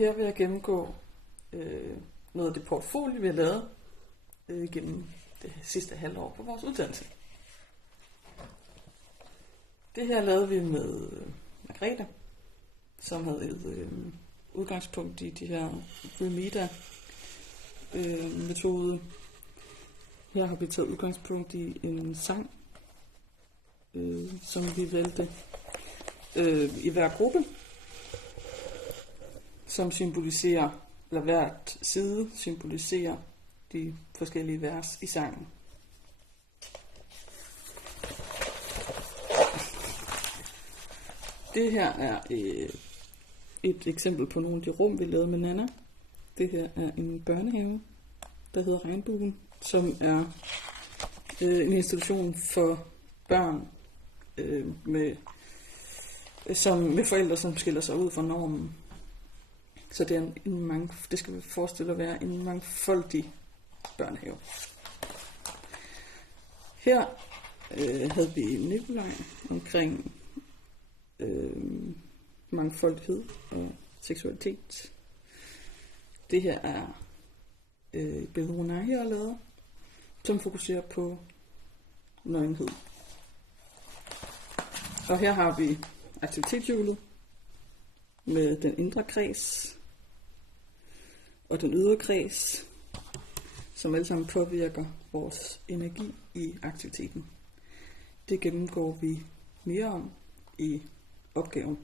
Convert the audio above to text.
Her vil jeg gennemgå noget af det portfolio, vi har lavet gennem det sidste halvår på vores uddannelse. Det her lavede vi med Margrethe, som havde et udgangspunkt i de her Remida-metode. Her har vi taget udgangspunkt i en sang, som vi valgte i hver gruppe, som symboliserer, eller hvert side symboliserer de forskellige vers i sangen. Det her er et eksempel på nogle af de rum, vi lavede med Nana. Det her er en børnehave, der hedder Regnbuen, som er en institution for børn med forældre, som skiller sig ud fra normen. Så det er det skal vi forestille at være en mangfoldig børnehave. Her havde vi Nikolaj omkring mangfoldighed og seksualitet. Det her er et billede, hun har her lavet, som fokuserer på nøgenhed. Og her har vi aktivitetshjulet med den indre kreds og den ydre kreds, som alle sammen påvirker vores energi i aktiviteten. Det gennemgår vi mere om i opgaven.